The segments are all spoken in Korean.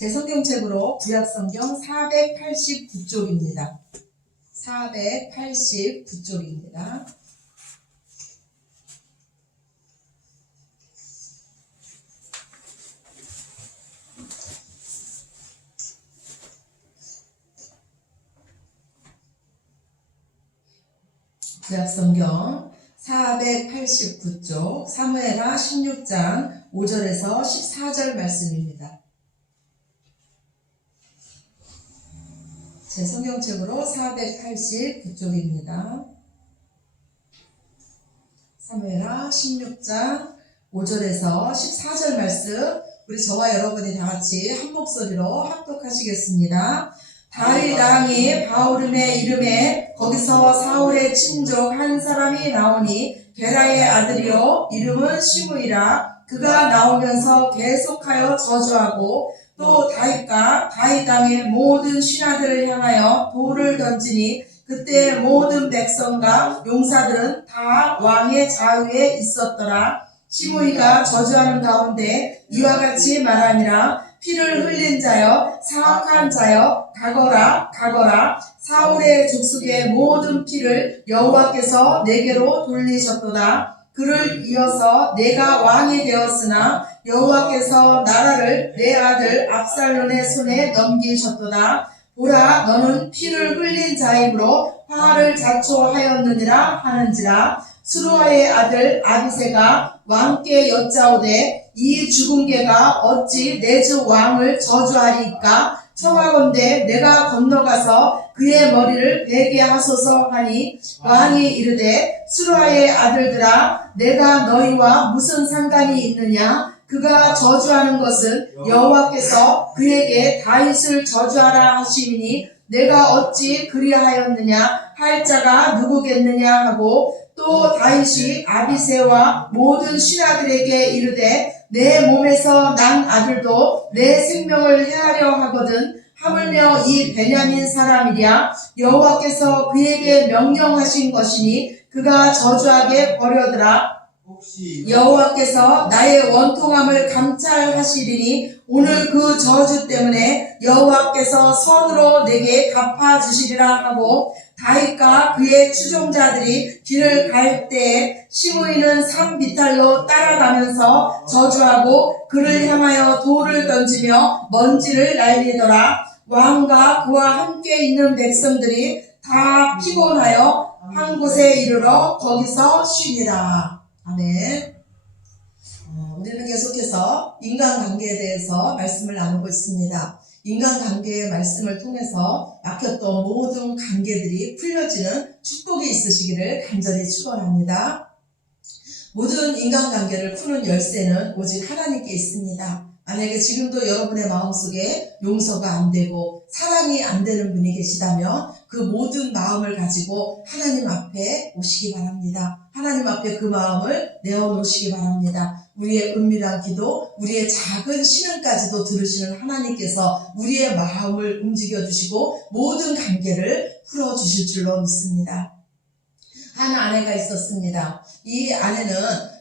제 성경책으로 구약성경 489쪽입니다. 489쪽입니다. 구약성경 489쪽 사무엘하 16장 5절에서 14절 말씀입니다. 제 성경책으로 489쪽입니다. 사무엘하 16장 5절에서 14절 말씀, 우리 저와 여러분이 다 같이 한 목소리로 합독하시겠습니다. 다윗 왕이 바후림의 이름에 거기서 사울의 친족 한 사람이 나오니 게라의 아들이요 이름은 시므이라. 그가 나오면서 계속하여 저주하고 또 다윗과 다윗 땅의 모든 신하들을 향하여 돌을 던지니 그때 모든 백성과 용사들은 다 왕의 좌우에 있었더라. 시므이가 저주하는 가운데 이와 같이 말하니라. 피를 흘린 자여 사악한 자여 가거라 가거라. 사울의 족속의 모든 피를 여호와께서 내게로 돌리셨도다. 그를 이어서 내가 왕이 되었으나 여호와께서 나라를 내 아들 압살롬의 손에 넘기셨도다. 보라, 너는 피를 흘린 자이므로 화를 자초하였느니라 하는지라. 스루아의 아들 아비새가 왕께 여짜오되 이 죽은 개가 어찌 내 주 왕을 저주하리이까? 청하건대 내가 건너가서 그의 머리를 베게 하소서 하니 왕이 이르되 스루아의 아들들아, 내가 너희와 무슨 상관이 있느냐? 그가 저주하는 것은 여호와께서 그에게 다윗을 저주하라 하시니 내가 어찌 그리하였느냐 할 자가 누구겠느냐 하고, 또 다윗이 아비새와 모든 신하들에게 이르되 내 몸에서 난 아들도 내 생명을 해하려 하거든. 하물며 이 베냐민 사람이랴. 여호와께서 그에게 명령하신 것이니 그가 저주하게 버려두라. 여호와께서 나의 원통함을 감찰하시리니 오늘 그 저주 때문에 여호와께서 선으로 내게 갚아주시리라 하고, 다윗과 그의 추종자들이 길을 갈 때에 시므이는 산비탈로 따라가면서 저주하고 그를 향하여 돌을 던지며 먼지를 날리더라. 왕과 그와 함께 있는 백성들이 다 피곤하여 한 곳에 이르러 거기서 쉬니라. 아멘. 우리는 계속해서 인간관계에 대해서 말씀을 나누고 있습니다. 인간관계의 말씀을 통해서 막혔던 모든 관계들이 풀려지는 축복이 있으시기를 간절히 축원합니다. 모든 인간관계를 푸는 열쇠는 오직 하나님께 있습니다. 만약에 지금도 여러분의 마음속에 용서가 안 되고 사랑이 안 되는 분이 계시다면 그 모든 마음을 가지고 하나님 앞에 오시기 바랍니다. 하나님 앞에 그 마음을 내어놓으시기 바랍니다. 우리의 은밀한 기도, 우리의 작은 신음까지도 들으시는 하나님께서 우리의 마음을 움직여주시고 모든 관계를 풀어주실 줄로 믿습니다. 한 아내가 있었습니다. 이 아내는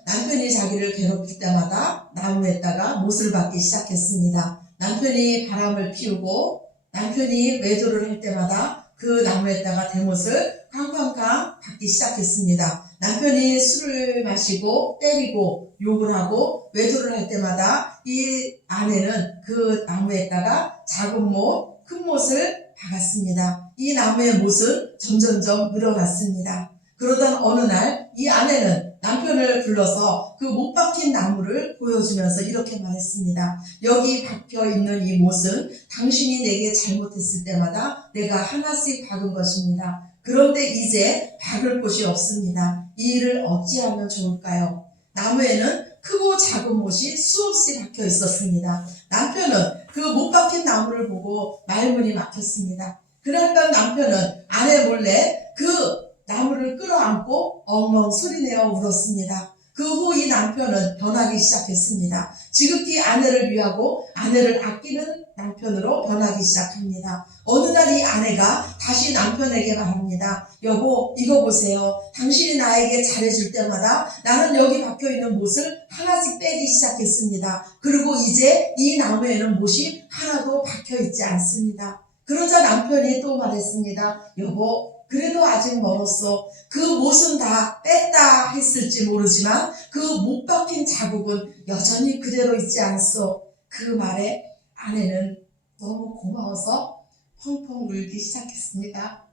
남편이 자기를 괴롭힐 때마다 나무에다가 못을 박기 시작했습니다. 남편이 바람을 피우고 남편이 외도를 할 때마다 그 나무에다가 대못을 쾅쾅쾅 박기 시작했습니다. 남편이 술을 마시고 때리고 욕을 하고 외도를 할 때마다 이 아내는 그 나무에다가 작은 못, 큰 못을 박았습니다. 이 나무의 못은 점점점 늘어났습니다. 그러던 어느 날 이 아내는 남편을 불러서 그 못 박힌 나무를 보여주면서 이렇게 말했습니다. 여기 박혀있는 이 못은 당신이 내게 잘못했을 때마다 내가 하나씩 박은 것입니다. 그런데 이제 박을 곳이 없습니다. 이 일을 어찌하면 좋을까요? 나무에는 크고 작은 못이 수없이 박혀 있었습니다. 남편은 그 못 박힌 나무를 보고 말문이 막혔습니다. 그러니까 남편은 아내 몰래 그 나무를 끌어안고 엉엉 소리내어 울었습니다. 그 후 이 남편은 변하기 시작했습니다. 지극히 아내를 위하고 아내를 아끼는 남편으로 변하기 시작합니다. 어느 날 이 아내가 다시 남편에게 말합니다. 여보, 이거 보세요. 당신이 나에게 잘해줄 때마다 나는 여기 박혀있는 못을 하나씩 빼기 시작했습니다. 그리고 이제 이 나무에는 못이 하나도 박혀있지 않습니다. 그러자 남편이 또 말했습니다. 여보, 그래도 아직 멀었어. 그 못은 다 뺐다 했을지 모르지만 그 못 박힌 자국은 여전히 그대로 있지 않소. 그 말에 아내는 너무 고마워서 펑펑 울기 시작했습니다.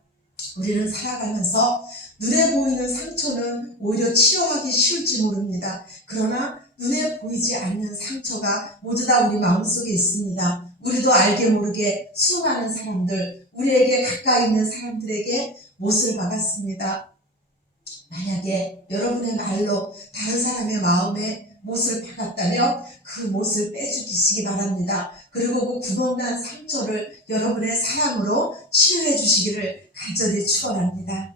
우리는 살아가면서 눈에 보이는 상처는 오히려 치료하기 쉬울지 모릅니다. 그러나 눈에 보이지 않는 상처가 모두 다 우리 마음속에 있습니다. 우리도 알게 모르게 수많은 사람들, 우리에게 가까이 있는 사람들에게 못을 박았습니다. 만약에 여러분의 말로 다른 사람의 마음에 못을 박았다면 그 못을 빼주시기 바랍니다. 그리고 그 구멍난 상처를 여러분의 사랑으로 치유해 주시기를 간절히 축원합니다.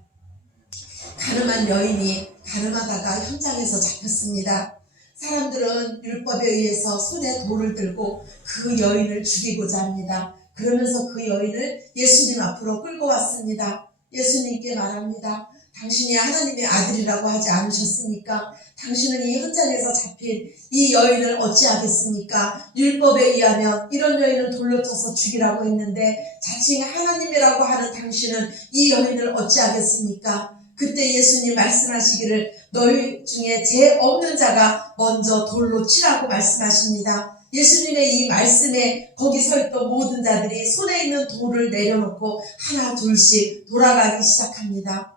가늠한 여인이 가늠하다가 현장에서 잡혔습니다. 사람들은 율법에 의해서 손에 돌을 들고 그 여인을 죽이고자 합니다. 그러면서 그 여인을 예수님 앞으로 끌고 왔습니다. 예수님께 말합니다. 당신이 하나님의 아들이라고 하지 않으셨습니까? 당신은 이 현장에서 잡힌 이 여인을 어찌하겠습니까? 율법에 의하면 이런 여인을 돌로 쳐서 죽이라고 했는데 자칭 하나님이라고 하는 당신은 이 여인을 어찌하겠습니까? 그때 예수님 말씀하시기를 너희 중에 죄 없는 자가 먼저 돌로 치라고 말씀하십니다. 예수님의 이 말씀에 거기 서 있던 모든 자들이 손에 있는 돌을 내려놓고 하나 둘씩 돌아가기 시작합니다.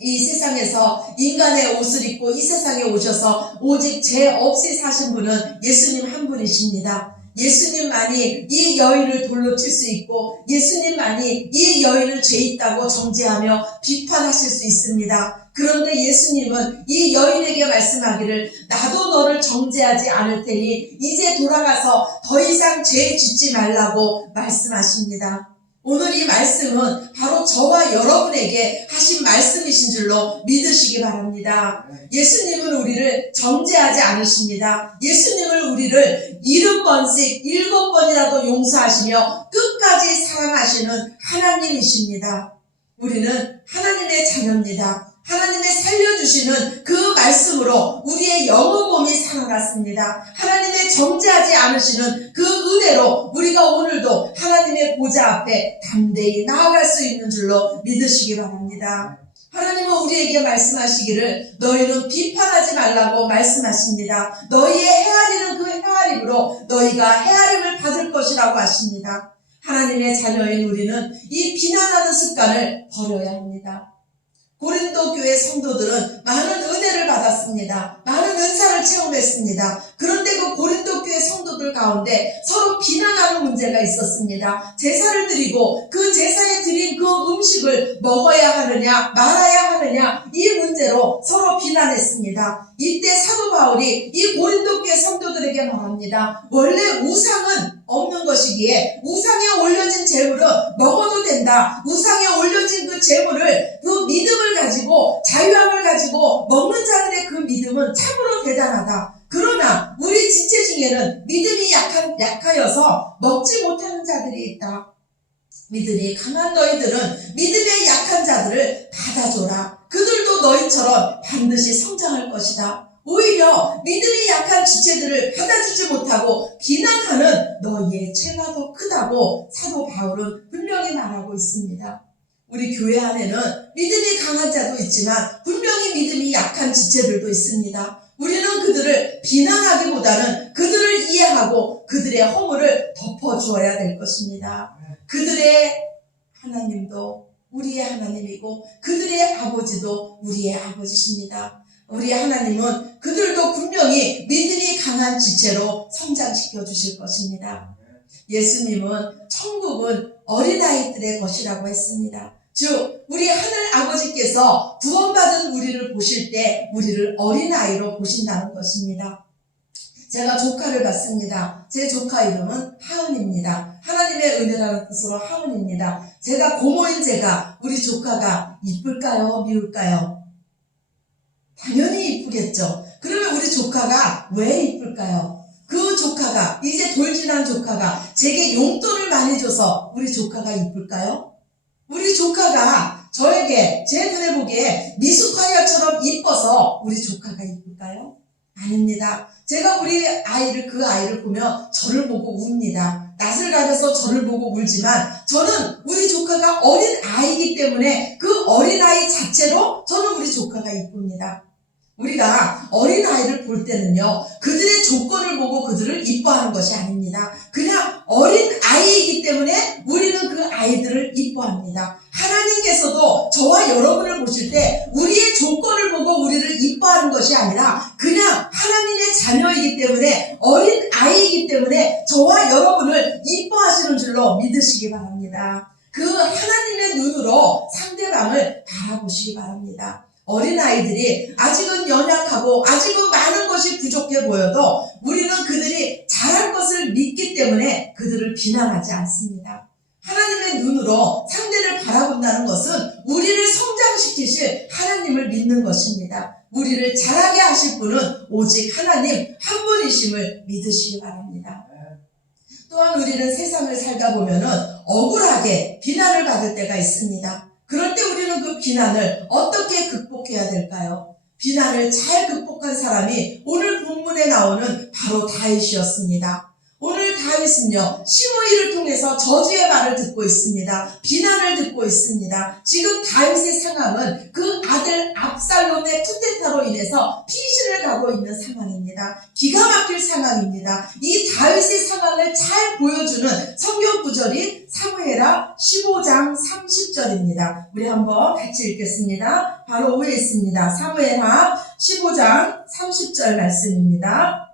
이 세상에서 인간의 옷을 입고 이 세상에 오셔서 오직 죄 없이 사신 분은 예수님 한 분이십니다. 예수님만이 이 여인을 돌로 칠 수 있고 예수님만이 이 여인을 죄 있다고 정죄하며 비판하실 수 있습니다. 그런데 예수님은 이 여인에게 말씀하기를 나도 너를 정죄하지 않을 테니 이제 돌아가서 더 이상 죄 짓지 말라고 말씀하십니다. 오늘 이 말씀은 바로 저와 여러분에게 하신 말씀이신 줄로 믿으시기 바랍니다. 예수님은 우리를 정죄하지 않으십니다. 예수님은 우리를 70번씩 7번이라도 용서하시며 끝까지 사랑하시는 하나님이십니다. 우리는 하나님의 자녀입니다. 하나님의 살려주시는 그 말씀으로 우리의 영혼 몸이 살아났습니다. 하나님의 정죄하지 않으시는 그 은혜로 우리가 오늘도 하나님의 보좌 앞에 담대히 나아갈 수 있는 줄로 믿으시기 바랍니다. 하나님은 우리에게 말씀하시기를 너희는 비판하지 말라고 말씀하십니다. 너희의 헤아리는 그 헤아림으로 너희가 헤아림을 받을 것이라고 하십니다. 하나님의 자녀인 우리는 이 비난하는 습관을 버려야 합니다. 고린도 교회 성도들은 많은 은혜를 받았습니다. 많은 은사를 체험했습니다. 그런데 그 고린도 교회 성도들 가운데 서로 비난하는 문제가 있었습니다. 제사를 드리고 그 제사에 드린 그 음식을 먹어야 하느냐 말아야 하느냐 이 문제로 서로 비난했습니다. 이때 사도 바울이 이 고린도 교회 성도들에게 말합니다. 원래 우상은 없는 것이기에 우상에 올려진 제물은 먹어도 된다. 우상에 올려진 그 제물을 그 믿음을 가지고 자유함을 가지고 먹는 자들의 그 믿음은 참으로 대단하다. 그러나 우리 지체 중에는 믿음이 약하여서 먹지 못하는 자들이 있다. 믿음이 강한 너희들은 믿음의 약한 자들을 받아줘라. 그들도 너희처럼 반드시 성장할 것이다. 오히려 믿음이 약한 지체들을 받아주지 못하고 비난하는 너희의 죄가 더 크다고 사도 바울은 분명히 말하고 있습니다. 우리 교회 안에는 믿음이 강한 자도 있지만 분명히 믿음이 약한 지체들도 있습니다. 우리는 그들을 비난하기보다는 그들을 이해하고 그들의 허물을 덮어주어야 될 것입니다. 그들의 하나님도 우리의 하나님이고 그들의 아버지도 우리의 아버지십니다. 우리 하나님은 그들도 분명히 믿음이 강한 지체로 성장시켜 주실 것입니다. 예수님은 천국은 어린아이들의 것이라고 했습니다. 즉 우리 하늘 아버지께서 구원받은 우리를 보실 때 우리를 어린아이로 보신다는 것입니다. 제가 조카를 봤습니다. 제 조카 이름은 하은입니다. 하나님의 은혜라는 뜻으로 하은입니다. 제가 고모인 제가 우리 조카가 이쁠까요? 미울까요? 당연히 이쁘겠죠. 그러면 우리 조카가 왜 이쁠까요? 그 조카가, 이제 돌진한 조카가 제게 용돈을 많이 줘서 우리 조카가 이쁠까요? 우리 조카가 저에게, 제 눈에 보기에 미숫가루처럼 이뻐서 우리 조카가 이쁠까요? 아닙니다. 제가 그 아이를 보면 저를 보고 웁니다. 낯을 가려서 저를 보고 울지만 저는 우리 조카가 어린 아이이기 때문에 그 어린 아이 자체로 저는 우리 조카가 이쁩니다. 우리가 어린 아이를 볼 때는요, 그들의 조건을 보고 그들을 이뻐하는 것이 아닙니다. 그냥 어린 아이이기 때문에 우리는 그 아이들을 이뻐합니다. 하나님께서도 저와 여러분을 보실 때 우리의 조건을 보고 우리를 이뻐하는 것이 아니라 그냥 하나님의 자녀이기 때문에, 어린 아이이기 때문에 저와 여러분을 이뻐하시는 줄로 믿으시기 바랍니다. 그 하나님의 눈으로 상대방을 바라보시기 바랍니다. 어린아이들이 아직은 연약하고 아직은 많은 것이 부족해 보여도 우리는 그들이 잘할 것을 믿기 때문에 그들을 비난하지 않습니다. 하나님의 눈으로 상대를 바라본다는 것은 우리를 성장시키실 하나님을 믿는 것입니다. 우리를 자라게 하실 분은 오직 하나님 한 분이심을 믿으시기 바랍니다. 또한 우리는 세상을 살다 보면은 억울하게 비난을 받을 때가 있습니다. 그럴 때 우리는 그 비난을 어떻게 극복해야 될까요? 비난을 잘 극복한 사람이 오늘 본문에 나오는 바로 다윗이었습니다. 오늘 다윗은요, 시므이를 통해서 저주의 말을 듣고 있습니다. 비난을 듣고 있습니다. 지금 다윗의 상황은 그 아들 압살롬의 쿠데타로 인해서 피신을 가고 있는 상황입니다. 기가 막힐 상황입니다. 이 다윗의 상황을 잘 보여주는 성경 구절이 사무엘하 15장 30절입니다. 우리 한번 같이 읽겠습니다. 바로 위에 있습니다. 사무엘하 15장 30절 말씀입니다.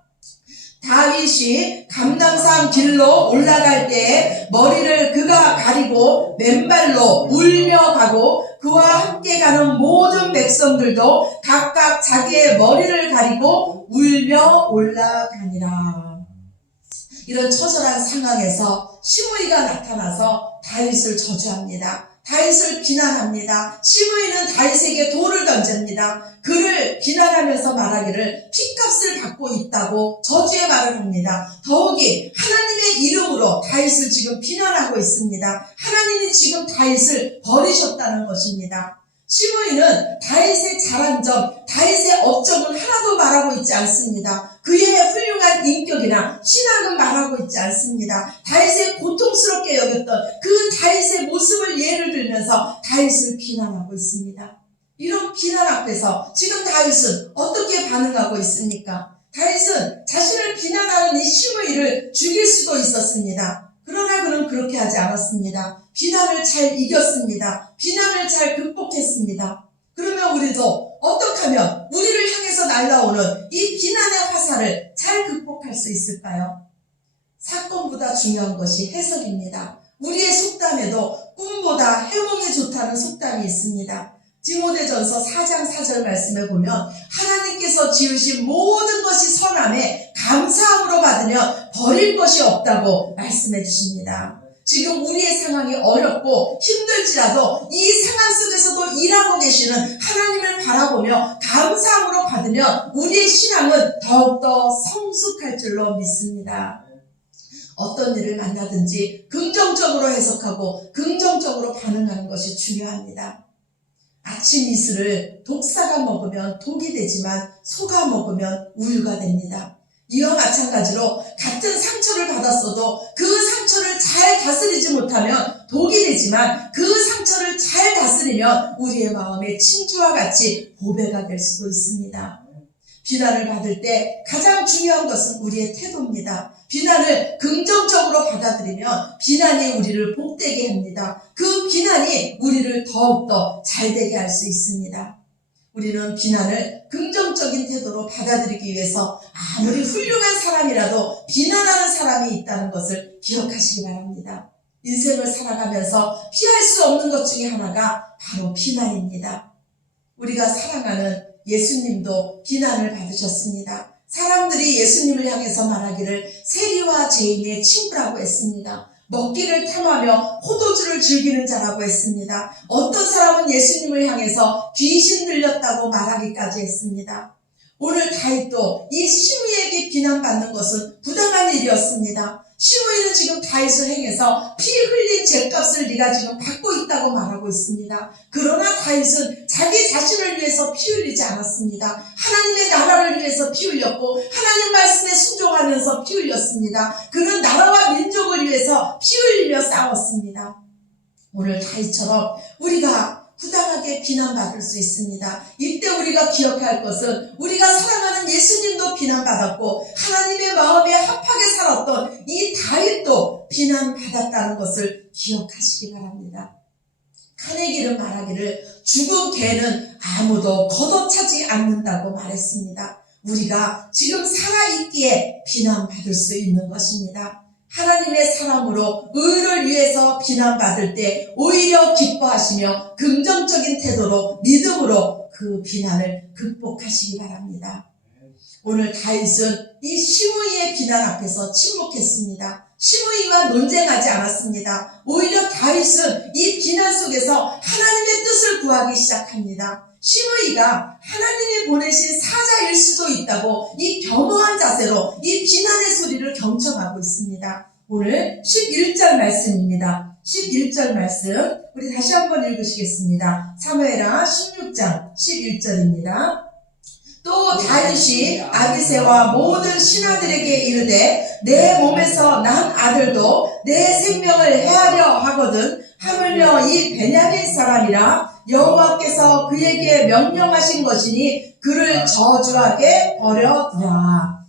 다윗이 감당산 길로 올라갈 때에 머리를 그가 가리고 맨발로 울며 가고 그와 함께 가는 모든 백성들도 각각 자기의 머리를 가리고 울며 올라가니라. 이런 처절한 상황에서 시므이가 나타나서 다윗을 저주합니다. 다윗을 비난합니다. 시므이는 다윗에게 돌을 던집니다. 그를 비난하면서 말하기를 핏값을 받고 있다고 저주의 말을 합니다. 더욱이 하나님의 이름으로 다윗을 지금 비난하고 있습니다. 하나님이 지금 다윗을 버리셨다는 것입니다. 시므이는 다윗의 잘한 점, 다윗의 업적은 하나도 말하고 있지 않습니다. 그의 훌륭한 인격이나 신앙은 말하고 있지 않습니다. 다윗의 고통스럽게 여겼던 그 다윗의 모습을 예를 들면서 다윗을 비난하고 있습니다. 이런 비난 앞에서 지금 다윗은 어떻게 반응하고 있습니까? 다윗은 자신을 비난하는 이 시므이를 죽일 수도 있었습니다. 그러나 그는 그렇게 하지 않았습니다. 비난을 잘 이겼습니다. 비난을 잘 극복했습니다. 그러면 우리도 어떻게 하면 우리를 향해서 날아오는 이 비난의 화살을 잘 극복할 수 있을까요? 사건보다 중요한 것이 해석입니다. 우리의 속담에도 꿈보다 해몽이 좋다는 속담이 있습니다. 디모데전서 4장 4절 말씀에 보면 하나님께서 지으신 모든 것이 선함에 감사함으로 받으면 버릴 것이 없다고 말씀해 주십니다. 지금 우리의 상황이 어렵고 힘들지라도 이 상황 속에서도 일하고 계시는 하나님을 바라보며 감사함으로 받으면 우리의 신앙은 더욱더 성숙할 줄로 믿습니다. 어떤 일을 만나든지 긍정적으로 해석하고 긍정적으로 반응하는 것이 중요합니다. 아침 이슬을 독사가 먹으면 독이 되지만 소가 먹으면 우유가 됩니다. 이와 마찬가지로 같은 상처를 받았어도 그 상처를 잘 다스리지 못하면 독이 되지만 그 상처를 잘 다스리면 우리의 마음에 진주와 같이 보배가 될 수도 있습니다. 비난을 받을 때 가장 중요한 것은 우리의 태도입니다. 비난을 긍정적으로 받아들이면 비난이 우리를 복되게 합니다. 그 비난이 우리를 더욱더 잘되게 할 수 있습니다. 우리는 비난을 긍정적인 태도로 받아들이기 위해서 아무리 훌륭한 사람이라도 비난하는 사람이 있다는 것을 기억하시기 바랍니다. 인생을 살아가면서 피할 수 없는 것 중에 하나가 바로 비난입니다. 우리가 사랑하는 예수님도 비난을 받으셨습니다. 사람들이 예수님을 향해서 말하기를 세리와 죄인의 친구라고 했습니다. 먹기를 탐하며 포도주를 즐기는 자라고 했습니다. 어떤 사람은 예수님을 향해서 귀신 들렸다고 말하기까지 했습니다. 오늘 다윗도 이 시므이에게 비난받는 것은 부당한 일이었습니다. 시므이는 지금 다윗을 행해서 피 흘린 죄값을 네가 지금 받고 있다고 말하고 있습니다. 그러나 다윗은 자기 자신을 위해서 피 흘리지 않았습니다. 하나님의 나라를 위해서 피 흘렸고 하나님 말씀에 순종하면서 피 흘렸습니다. 그는 나라와 민족을 위해서 피 흘리며 싸웠습니다. 오늘 다윗처럼 우리가 부당하게 비난받을 수 있습니다. 이때 우리가 기억할 것은 우리가 사랑하는 예수님도 비난받았고 하나님의 마음에 합하게 살았던 이 다윗도 비난받았다는 것을 기억하시기 바랍니다. 카네기는 말하기를 죽은 개는 아무도 걷어차지 않는다고 말했습니다. 우리가 지금 살아있기에 비난받을 수 있는 것입니다. 하나님의 사람으로 의를 위해서 비난받을 때 오히려 기뻐하시며 긍정적인 태도로 믿음으로 그 비난을 극복하시기 바랍니다. 오늘 다윗은 이 시므이의 비난 앞에서 침묵했습니다. 시므이와 논쟁하지 않았습니다. 오히려 다윗은 이 비난 속에서 하나님의 뜻을 구하기 시작합니다. 시므이가 하나님이 보내신 사자일 수도 있다고 이 겸허한 자세로 이 비난의 소리를 경청하고 있습니다. 오늘 11절 말씀입니다. 11절 말씀 우리 다시 한번 읽으시겠습니다. 사무엘하 16장 11절입니다. 또 다윗이 아비새와 모든 신하들에게 이르되 내 몸에서 난 아들도 내 생명을 해하려 하거든 하물며 이 베냐민 사람이라 여호와께서 그에게 명령하신 것이니 그를 저주하게 버려두라.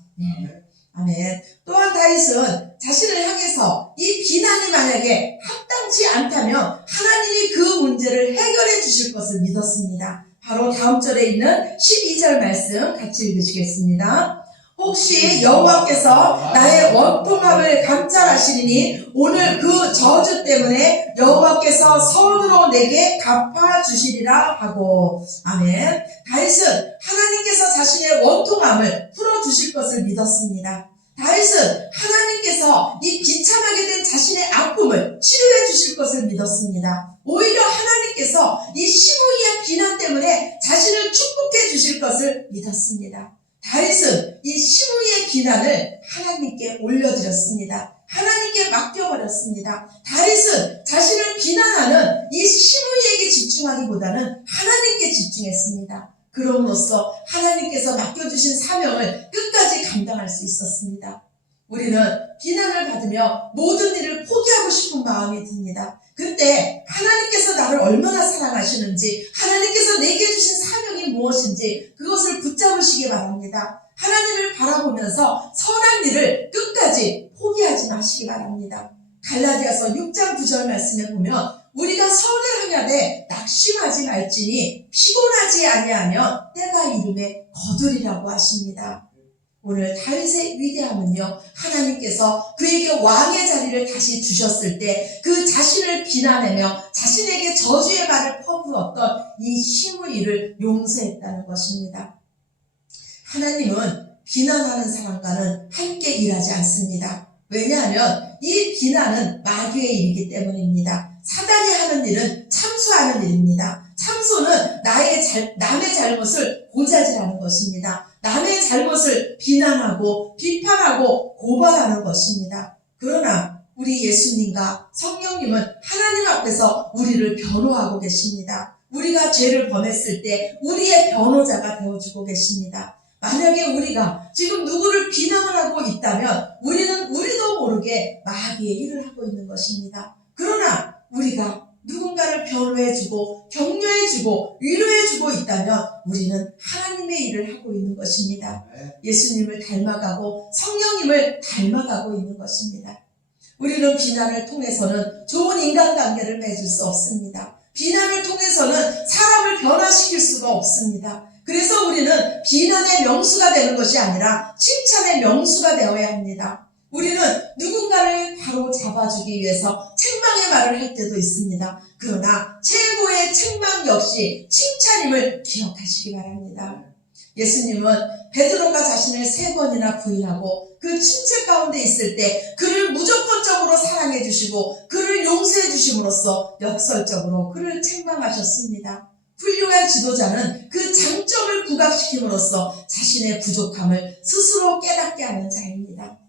아멘. 또한 다윗은 자신을 향해서 이 비난이 만약에 합당치 않다면 하나님이 그 문제를 해결해 주실 것을 믿었습니다. 바로 다음 절에 있는 12절 말씀 같이 읽으시겠습니다. 혹시 여호와께서 나의 원통함을 감찰하시리니 오늘 그 저주 때문에 여호와께서 선으로 내게 갚아주시리라 하고. 아멘. 다윗은 하나님께서 자신의 원통함을 풀어주실 것을 믿었습니다. 다윗은 하나님께서 이 비참하게 된 자신의 아픔을 치료해 주실 것을 믿었습니다. 오히려 하나님께서 이 시므이의 비난 때문에 자신을 축복해 주실 것을 믿었습니다. 다윗은 이 시므이의 비난을 하나님께 올려드렸습니다. 하나님께 맡겨버렸습니다. 다윗은 자신을 비난하는 이 시므이에게 집중하기보다는 하나님께 집중했습니다. 그럼으로써 하나님께서 맡겨주신 사명을 끝까지 감당할 수 있었습니다. 우리는 비난을 받으며 모든 일을 포기하고 싶은 마음이 듭니다. 그때 하나님께서 나를 얼마나 사랑하시는지, 하나님께서 내게 주신 사명이 무엇인지 그것을 붙잡으시기 바랍니다. 하나님을 바라보면서 선한 일을 끝까지 포기하지 마시기 바랍니다. 갈라디아서 6장 9절 말씀에 보면 우리가 선을 하냐되 낙심하지 말지니 피곤하지 아니하면 때가 이름에 거두리라고 하십니다. 오늘 다윗의 위대함은요, 하나님께서 그에게 왕의 자리를 다시 주셨을 때 그 자신을 비난하며 자신에게 저주의 말을 퍼부었던 이 시므이를 용서했다는 것입니다. 하나님은 비난하는 사람과는 함께 일하지 않습니다. 왜냐하면 이 비난은 마귀의 일이기 때문입니다. 사단이 하는 일은 참소하는 일입니다. 참소는 남의 잘못을 고자질하는 것입니다. 남의 잘못을 비난하고 비판하고 고발하는 것입니다. 그러나 우리 예수님과 성령님은 하나님 앞에서 우리를 변호하고 계십니다. 우리가 죄를 범했을 때 우리의 변호자가 되어주고 계십니다. 만약에 우리가 지금 누구를 비난을 하고 있다면 우리도 모르게 마귀의 일을 하고 있는 것입니다. 그러나 우리가 누군가를 변호해주고 격려해주고 위로해주고 있다면 우리는 하나님의 일을 하고 있는 것입니다. 예수님을 닮아가고 성령님을 닮아가고 있는 것입니다. 우리는 비난을 통해서는 좋은 인간관계를 맺을 수 없습니다. 비난을 통해서는 사람을 변화시킬 수가 없습니다. 그래서 우리는 비난의 명수가 되는 것이 아니라 칭찬의 명수가 되어야 합니다. 우리는 누군가를 바로 잡아주기 위해서 책망의 말을 할 때도 있습니다. 그러나 최고의 책망 역시 칭찬임을 기억하시기 바랍니다. 예수님은 베드로가 자신을 3번이나 부인하고 그 침체 가운데 있을 때 그를 무조건적으로 사랑해 주시고 그를 용서해 주심으로써 역설적으로 그를 책망하셨습니다. 훌륭한 지도자는 그 장점을 부각시킴으로써 자신의 부족함을 스스로 깨닫게 하는 자입니다.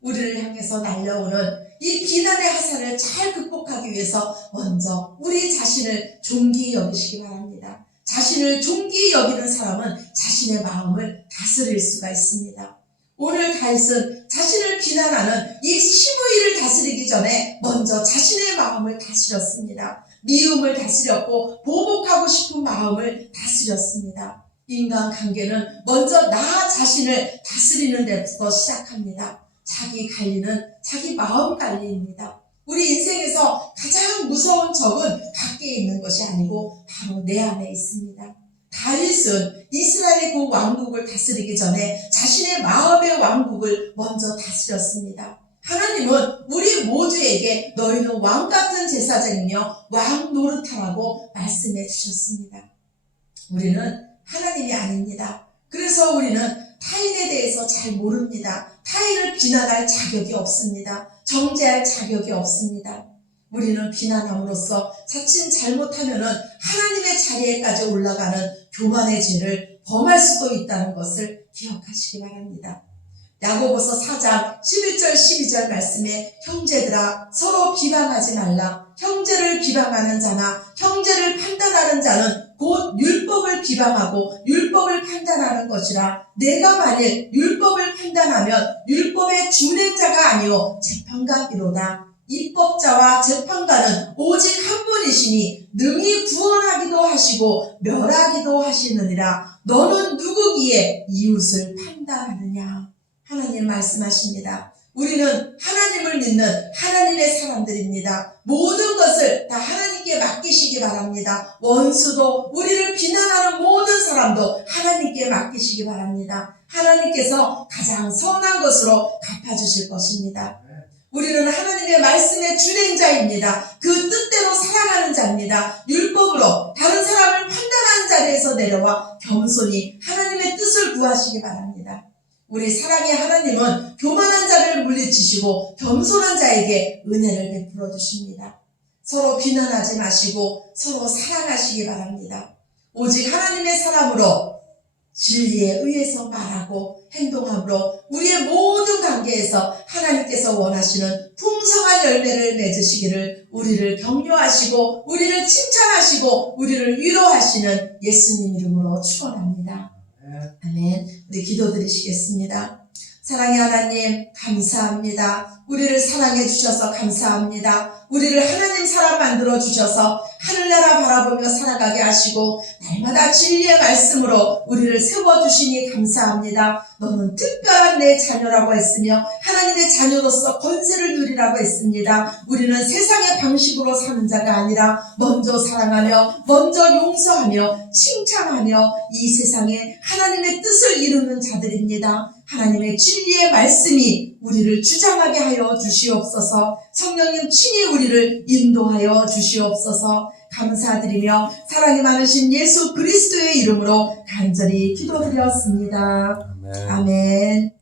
우리를 향해서 날려오는 이 비난의 화살을 잘 극복하기 위해서 먼저 우리 자신을 존귀히 여기시기 바랍니다. 자신을 존귀히 여기는 사람은 자신의 마음을 다스릴 수가 있습니다. 오늘 다윗은 자신을 비난하는 이 시므이를 다스리기 전에 먼저 자신의 마음을 다스렸습니다. 미움을 다스렸고 보복하고 싶은 마음을 다스렸습니다. 인간관계는 먼저 나 자신을 다스리는 데부터 시작합니다. 자기 관리는 자기 마음 관리입니다. 우리 인생에서 가장 무서운 적은 밖에 있는 것이 아니고 바로 내 안에 있습니다. 다윗은 이스라엘의 그 왕국을 다스리기 전에 자신의 마음의 왕국을 먼저 다스렸습니다. 하나님은 우리 모두에게 너희는 왕같은 제사장이며 왕 노릇하라고 말씀해 주셨습니다. 우리는 하나님이 아닙니다. 그래서 우리는 타인에 대해서 잘 모릅니다. 타인을 비난할 자격이 없습니다. 정죄할 자격이 없습니다. 우리는 비난함으로써 자칫 잘못하면은 하나님의 자리에까지 올라가는 교만의 죄를 범할 수도 있다는 것을 기억하시기 바랍니다. 야고보서 4장 11절 12절 말씀에 형제들아 서로 비방하지 말라. 형제를 비방하는 자나 형제를 판단하는 자는 곧 율법을 비방하고 율법을 판단하는 것이라. 내가 만일 율법을 판단하면 율법의 준행자가 아니요 재판관이로다. 입법자와 재판관은 오직 한 분이시니 능히 구원하기도 하시고 멸하기도 하시느니라. 너는 누구기에 이웃을 판단하느냐. 하나님 말씀하십니다. 우리는 하나님을 믿는 하나님의 사람들입니다. 모든 것을 다 하나님께 맡기시기 바랍니다. 원수도 우리를 비난하는 모든 사람도 하나님께 맡기시기 바랍니다. 하나님께서 가장 선한 것으로 갚아주실 것입니다. 우리는 하나님의 말씀의 준행자입니다. 그 뜻대로 살아가는 자입니다. 율법으로 다른 사람을 판단하는 자리에서 내려와 겸손히 하나님의 뜻을 구하시기 바랍니다. 우리 사랑의 하나님은 교만한 자를 물리치시고 겸손한 자에게 은혜를 베풀어 주십니다. 서로 비난하지 마시고 서로 사랑하시기 바랍니다. 오직 하나님의 사람으로 진리에 의해서 말하고 행동함으로 우리의 모든 관계에서 하나님께서 원하시는 풍성한 열매를 맺으시기를 우리를 격려하시고 우리를 칭찬하시고 우리를 위로하시는 예수님 이름으로 축원합니다. 아멘. 우리 기도드리시겠습니다. 사랑의 하나님 감사합니다. 우리를 사랑해 주셔서 감사합니다. 우리를 하나님 사람 만들어 주셔서 하늘나라 바라보며 살아가게 하시고 날마다 진리의 말씀으로 우리를 세워주시니 감사합니다. 너는 특별한 내 자녀라고 했으며 하나님의 자녀로서 권세를 누리라고 했습니다. 우리는 세상의 방식으로 사는 자가 아니라 먼저 사랑하며 먼저 용서하며 칭찬하며 이 세상에 하나님의 뜻을 이루는 자들입니다. 하나님의 진리의 말씀이 우리를 주장하게 하여 주시옵소서. 성령님 친히 우리를 인도하여 주시옵소서. 감사드리며 사랑이 많으신 예수 그리스도의 이름으로 간절히 기도드렸습니다. 아멘.